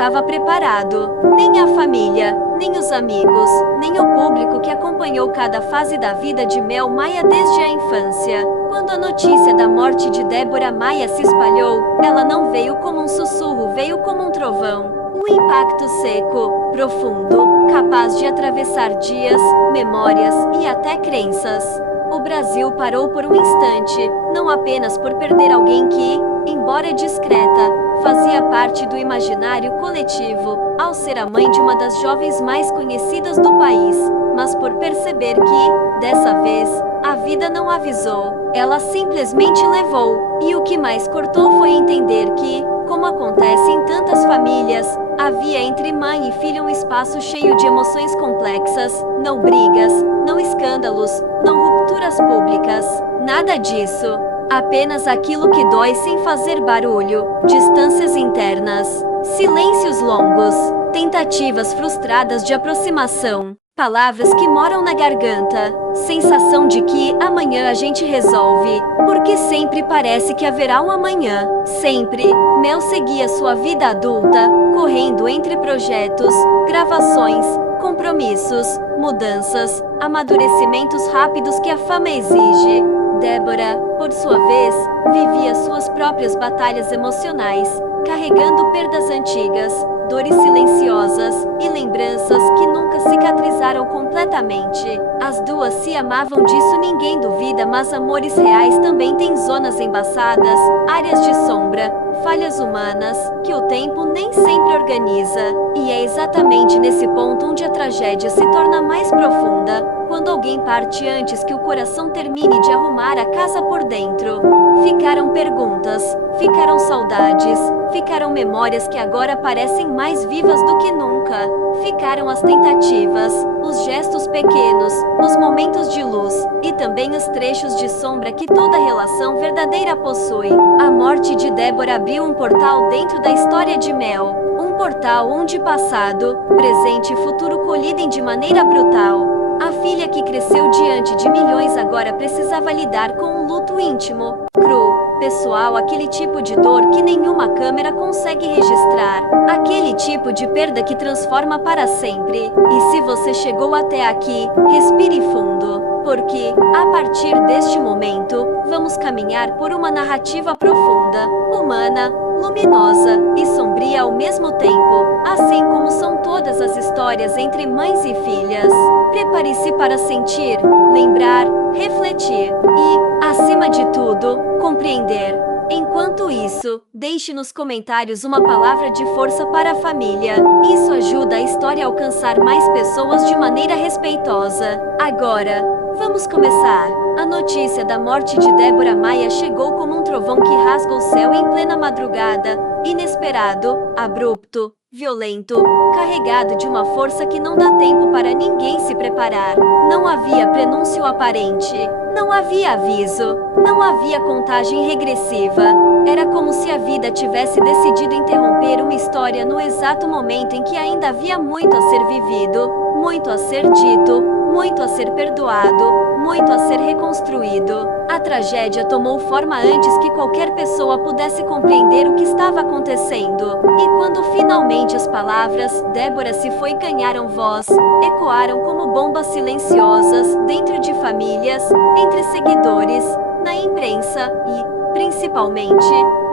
estava preparado. Nem a família, nem os amigos, nem o público que acompanhou cada fase da vida de Mel Maia desde a infância. Quando a notícia da morte de Débora Maia se espalhou, ela não veio como um sussurro, veio como um trovão. Um impacto seco, profundo, capaz de atravessar dias, memórias e até crenças. O Brasil parou por um instante, não apenas por perder alguém que, embora discreta, fazia parte do imaginário coletivo, ao ser a mãe de uma das jovens mais conhecidas do país, mas por perceber que, dessa vez, a vida não avisou, ela simplesmente levou. E o que mais cortou foi entender que, como acontece em tantas famílias, havia entre mãe e filha um espaço cheio de emoções complexas, não brigas, não escândalos, não rupturas públicas, nada disso. Apenas aquilo que dói sem fazer barulho, distâncias internas, silêncios longos, tentativas frustradas de aproximação, palavras que moram na garganta, sensação de que amanhã a gente resolve, porque sempre parece que haverá um amanhã. Sempre, Mel seguia sua vida adulta, correndo entre projetos, gravações, compromissos, mudanças, amadurecimentos rápidos que a fama exige. Débora, por sua vez, vivia suas próprias batalhas emocionais, carregando perdas antigas, dores silenciosas e lembranças que nunca cicatrizaram completamente. As duas se amavam, disso ninguém duvida, mas amores reais também têm zonas embaçadas, áreas de sombra, falhas humanas, que o tempo nem sempre organiza. E é exatamente nesse ponto onde a tragédia se torna mais profunda, quando alguém parte antes que o coração termine de arrumar a casa por dentro. Ficaram perguntas, ficaram saudades, ficaram memórias que agora parecem mais vivas do que nunca. Ficaram as tentativas, os gestos pequenos, os momentos de luz, e também os trechos de sombra que toda relação verdadeira possui. A morte de Débora abriu um portal dentro da história de Mel. Um portal onde passado, presente e futuro colidem de maneira brutal. A filha que cresceu diante de milhões agora precisava lidar com um luto íntimo, cru, pessoal, aquele tipo de dor que nenhuma câmera consegue registrar, aquele tipo de perda que transforma para sempre. E se você chegou até aqui, respire fundo, porque, a partir deste momento, vamos caminhar por uma narrativa profunda, humana, luminosa e sombria ao mesmo tempo, assim como são todas as histórias entre mães e filhas. Prepare-se para sentir, lembrar, refletir e, acima de tudo, compreender. Enquanto isso, deixe nos comentários uma palavra de força para a família. Isso ajuda a história a alcançar mais pessoas de maneira respeitosa. Agora, vamos começar. A notícia da morte de Débora Maia chegou como um trovão que rasga o céu em plena madrugada, inesperado, abrupto, violento, carregado de uma força que não dá tempo para ninguém se preparar. Não havia prenúncio aparente, não havia aviso, não havia contagem regressiva. Era como se a vida tivesse decidido interromper uma história no exato momento em que ainda havia muito a ser vivido, muito a ser dito, muito a ser perdoado, muito a ser reconstruído. A tragédia tomou forma antes que qualquer pessoa pudesse compreender o que estava acontecendo. E quando finalmente as palavras "Débora se foi" ganharam voz, ecoaram como bombas silenciosas dentro de famílias, entre seguidores, na imprensa e, principalmente,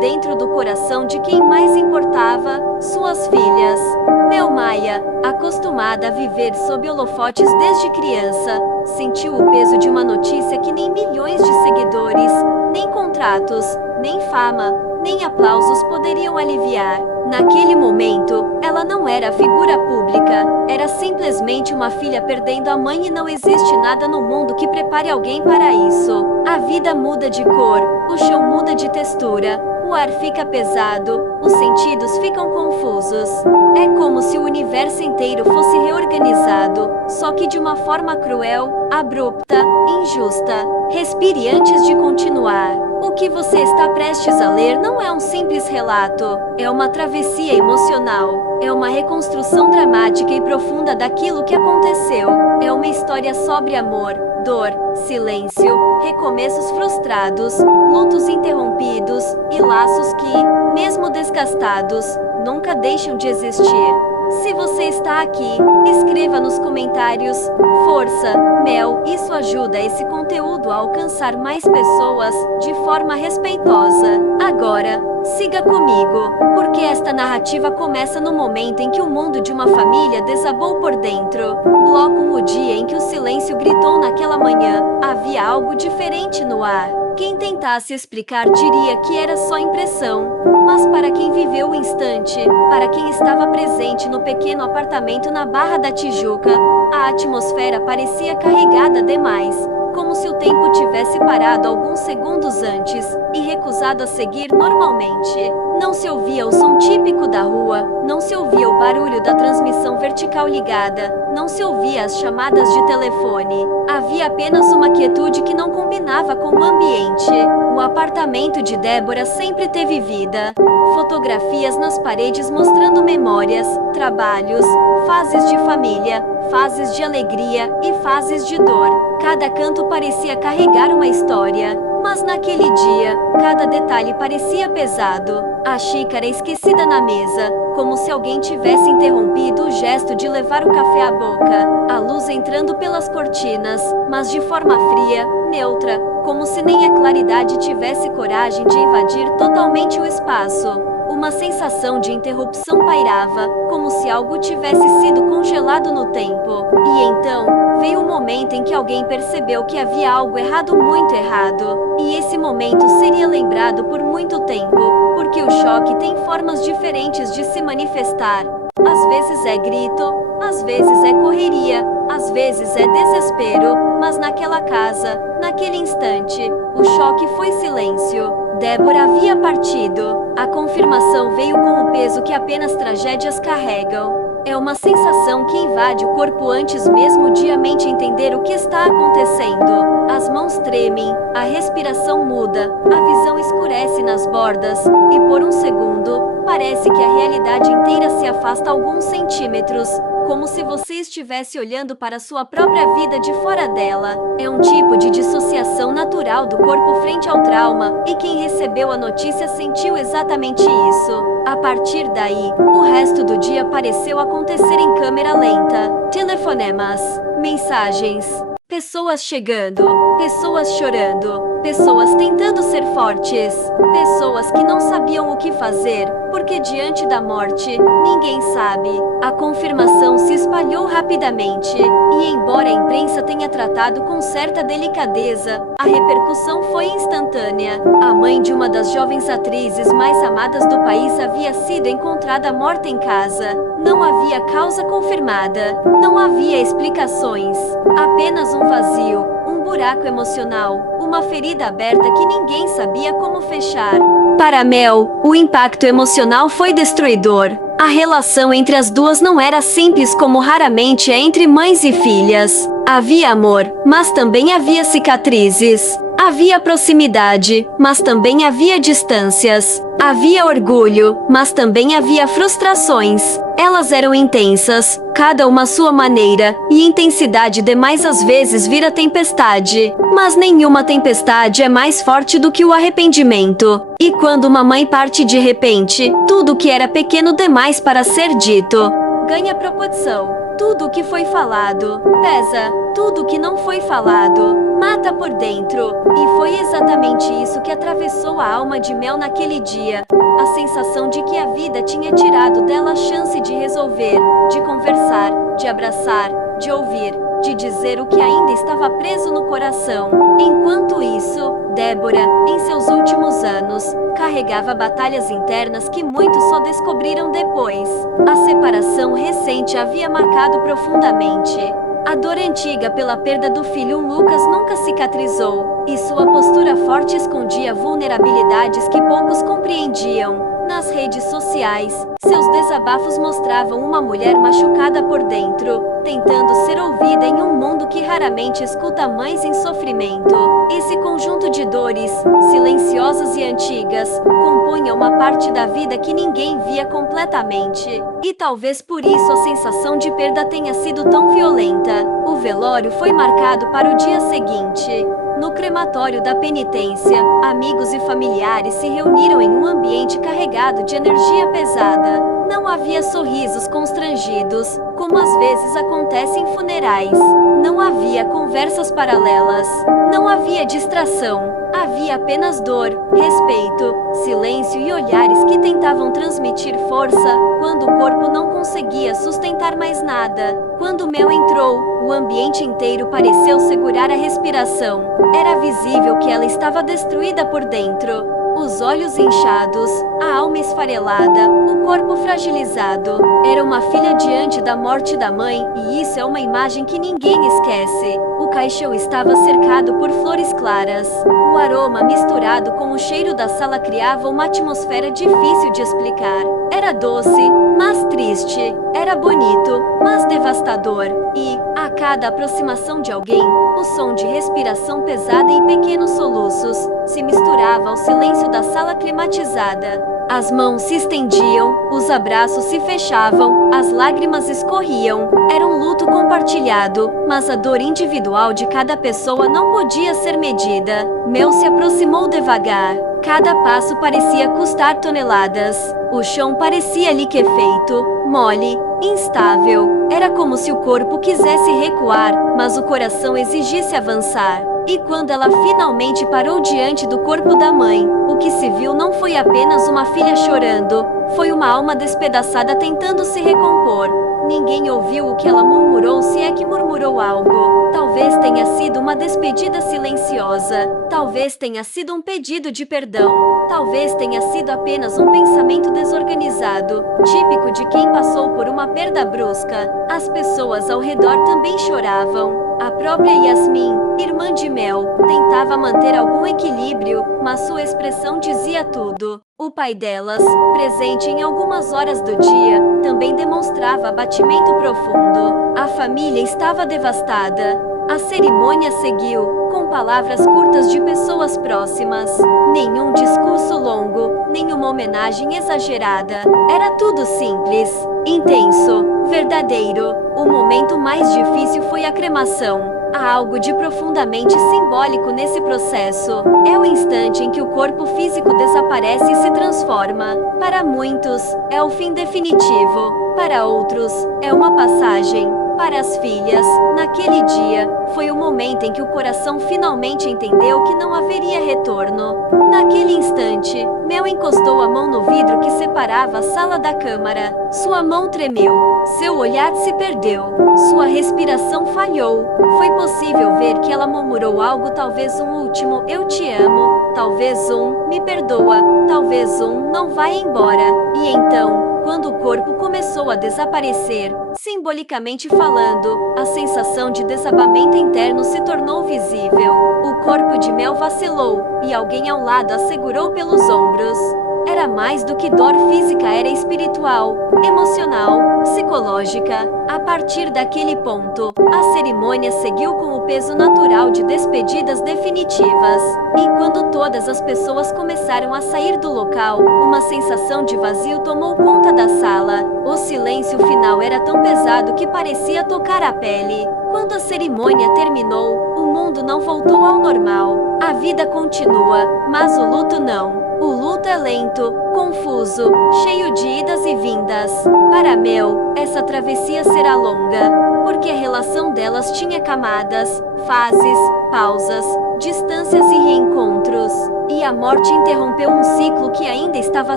dentro do coração de quem mais importava, suas filhas. Mel Maia, acostumada a viver sob holofotes desde criança, sentiu o peso de uma notícia que nem milhões de seguidores, nem contratos, nem fama, nem aplausos poderiam aliviar. Naquele momento, ela não era a figura pública, era simplesmente uma filha perdendo a mãe, e não existe nada no mundo que prepare alguém para isso. A vida muda de cor, o chão muda de textura, o ar fica pesado, os sentidos ficam confusos. É como se o universo inteiro fosse reorganizado, só que de uma forma cruel, abrupta, injusta. Respire antes de continuar. O que você está prestes a ler não é um simples relato, é uma travessia emocional, é uma reconstrução dramática e profunda daquilo que aconteceu. É uma história sobre amor, dor, silêncio, recomeços frustrados, lutos interrompidos e laços que, mesmo desgastados, nunca deixam de existir. Se você está aqui, escreva nos comentários. Força, Mel, isso ajuda esse conteúdo a alcançar mais pessoas, de forma respeitosa. Agora, siga comigo, porque esta narrativa começa no momento em que o mundo de uma família desabou por dentro. Bloco o dia em que o silêncio gritou naquela manhã, havia algo diferente no ar. Quem tentasse explicar diria que era só impressão. Mas para quem viveu o instante, para quem estava presente no pequeno apartamento na Barra da Tijuca, a atmosfera parecia carregada demais, como se o tempo tivesse parado alguns segundos antes e recusado a seguir normalmente. Não se ouvia o som típico da rua, não se ouvia o barulho da transmissão vertical ligada, não se ouvia as chamadas de telefone. Havia apenas uma quietude que não combinava com o ambiente. O apartamento de Débora sempre teve vida. Fotografias nas paredes mostrando memórias, trabalhos, fases de família, fases de alegria e fases de dor. Cada canto parecia carregar uma história. Mas naquele dia, cada detalhe parecia pesado. A xícara esquecida na mesa, como se alguém tivesse interrompido o gesto de levar o café à boca. A luz entrando pelas cortinas, mas de forma fria, neutra, como se nem a claridade tivesse coragem de invadir totalmente o espaço. Uma sensação de interrupção pairava, como se algo tivesse sido congelado no tempo. E então, veio o momento em que alguém percebeu que havia algo errado, muito errado. E esse momento seria lembrado por muito tempo, porque o choque tem formas diferentes de se manifestar. Às vezes é grito, às vezes é correria, às vezes é desespero, mas naquela casa, naquele instante, o choque foi silêncio. Débora havia partido. A confirmação veio com o peso que apenas tragédias carregam. É uma sensação que invade o corpo antes mesmo de a mente entender o que está acontecendo. As mãos tremem, a respiração muda, a visão escurece nas bordas, e por um segundo, parece que a realidade inteira se afasta alguns centímetros, como se você estivesse olhando para sua própria vida de fora dela. É um tipo de dissociação natural do corpo frente ao trauma, e quem recebeu a notícia sentiu exatamente isso. A partir daí, o resto do dia pareceu acontecer em câmera lenta. Telefonemas, mensagens, pessoas chegando, pessoas chorando, pessoas tentando ser fortes, pessoas que não sabiam o que fazer, porque diante da morte, ninguém sabe. A confirmação se espalhou rapidamente, e embora a imprensa tenha tratado com certa delicadeza, a repercussão foi instantânea. A mãe de uma das jovens atrizes mais amadas do país havia sido encontrada morta em casa. Não havia causa confirmada, não havia explicações, apenas um vazio, um buraco emocional, uma ferida aberta que ninguém sabia como fechar. Para Mel, o impacto emocional foi destruidor. A relação entre as duas não era simples como raramente é entre mães e filhas. Havia amor, mas também havia cicatrizes. Havia proximidade, mas também havia distâncias. Havia orgulho, mas também havia frustrações. Elas eram intensas, cada uma à sua maneira, e intensidade demais às vezes vira tempestade. Mas nenhuma tempestade é mais forte do que o arrependimento. E quando uma mãe parte de repente, tudo que era pequeno demais para ser dito ganha proporção. Tudo o que foi falado pesa, tudo o que não foi falado mata por dentro. E foi exatamente isso que atravessou a alma de Mel naquele dia. A sensação de que a vida tinha tirado dela a chance de resolver, de conversar, de abraçar, de ouvir, de dizer o que ainda estava preso no coração. Enquanto isso, Débora, em seus últimos anos, carregava batalhas internas que muitos só descobriram depois. A separação recente havia marcado profundamente. A dor antiga pela perda do filho Lucas nunca cicatrizou, e sua postura forte escondia vulnerabilidades que poucos compreendiam. Nas redes sociais, seus desabafos mostravam uma mulher machucada por dentro, tentando ser ouvida em um mundo que raramente escuta mães em sofrimento. Esse conjunto de dores, silenciosas e antigas, compunha uma parte da vida que ninguém via completamente. E talvez por isso a sensação de perda tenha sido tão violenta. O velório foi marcado para o dia seguinte. No crematório da penitência, amigos e familiares se reuniram em um ambiente carregado de energia pesada. Não havia sorrisos constrangidos, como às vezes acontece em funerais. Não havia conversas paralelas. Não havia distração. Havia apenas dor, respeito, silêncio e olhares que tentavam transmitir força, quando o corpo não conseguia sustentar mais nada. Quando Mel entrou, o ambiente inteiro pareceu segurar a respiração. Era visível que ela estava destruída por dentro. Os olhos inchados, a alma esfarelada, o corpo fragilizado. Era uma filha diante da morte da mãe, e isso é uma imagem que ninguém esquece. O caixão estava cercado por flores claras. O aroma misturado com o cheiro da sala criava uma atmosfera difícil de explicar. Era doce, mas triste. Era bonito, mas devastador. E, a cada aproximação de alguém, o som de respiração pesada e pequenos soluços se misturava ao silêncio da sala climatizada. As mãos se estendiam, os abraços se fechavam, as lágrimas escorriam. Era um luto compartilhado, mas a dor individual de cada pessoa não podia ser medida. Mel se aproximou devagar. Cada passo parecia custar toneladas. O chão parecia liquefeito, mole, instável. Era como se o corpo quisesse recuar, mas o coração exigisse avançar. E quando ela finalmente parou diante do corpo da mãe, o que se viu não foi apenas uma filha chorando, foi uma alma despedaçada tentando se recompor. Ninguém ouviu o que ela murmurou, se é que murmurou algo. Talvez tenha sido uma despedida silenciosa. Talvez tenha sido um pedido de perdão. Talvez tenha sido apenas um pensamento desorganizado, típico de quem passou por uma perda brusca. As pessoas ao redor também choravam. A própria Yasmin, irmã de Mel, tentava manter algum equilíbrio, mas sua expressão dizia tudo. O pai delas, presente em algumas horas do dia, também demonstrava abatimento profundo. A família estava devastada. A cerimônia seguiu, com palavras curtas de pessoas próximas. Nenhum discurso longo, nenhuma homenagem exagerada. Era tudo simples, intenso, verdadeiro. O momento mais difícil foi a cremação. Há algo de profundamente simbólico nesse processo. É o instante em que o corpo físico desaparece e se transforma. Para muitos, é o fim definitivo. Para outros, é uma passagem. Para as filhas, naquele dia, foi o momento em que o coração finalmente entendeu que não haveria retorno. Naquele instante, Mel encostou a mão no vidro que separava a sala da câmara. Sua mão tremeu. Seu olhar se perdeu. Sua respiração falhou. Foi possível ver que ela murmurou algo, talvez um último "eu te amo", talvez um "me perdoa", talvez um "não vai embora". E então, quando o corpo começou a desaparecer, simbolicamente falando, a sensação de desabamento interno se tornou visível. O corpo de Mel vacilou, e alguém ao lado a segurou pelos ombros. Era mais do que dor física, era espiritual, emocional, psicológica. A partir daquele ponto, a cerimônia seguiu com o peso natural de despedidas definitivas. E quando todas as pessoas começaram a sair do local, uma sensação de vazio tomou conta da sala. O silêncio final era tão pesado que parecia tocar a pele. Quando a cerimônia terminou, o mundo não voltou ao normal. A vida continua, mas o luto não. O luto é lento, confuso, cheio de idas e vindas. Para Mel, essa travessia será longa, porque a relação delas tinha camadas, fases, pausas, distâncias e reencontros. E a morte interrompeu um ciclo que ainda estava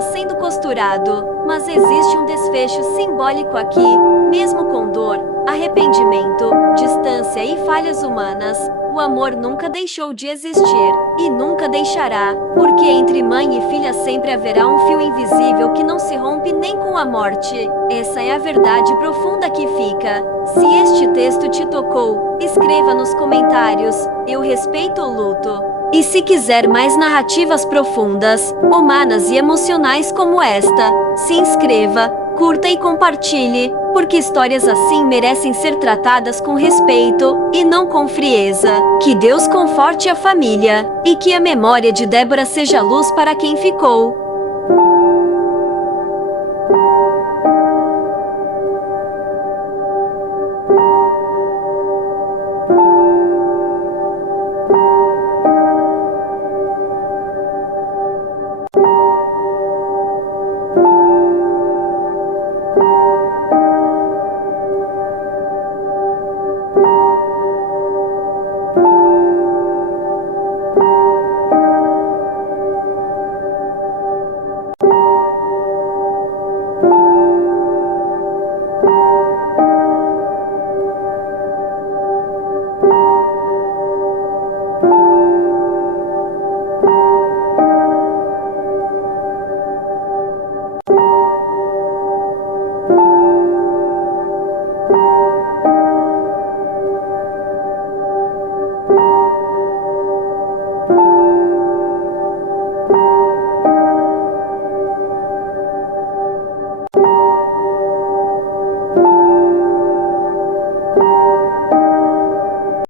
sendo costurado. Mas existe um desfecho simbólico aqui, mesmo com dor, arrependimento, distância e falhas humanas. O amor nunca deixou de existir, e nunca deixará, porque entre mãe e filha sempre haverá um fio invisível que não se rompe nem com a morte. Essa é a verdade profunda que fica. Se este texto te tocou, escreva nos comentários. Eu respeito o luto. E se quiser mais narrativas profundas, humanas e emocionais como esta, se inscreva, curta e compartilhe, porque histórias assim merecem ser tratadas com respeito e não com frieza. Que Deus conforte a família e que a memória de Débora seja luz para quem ficou.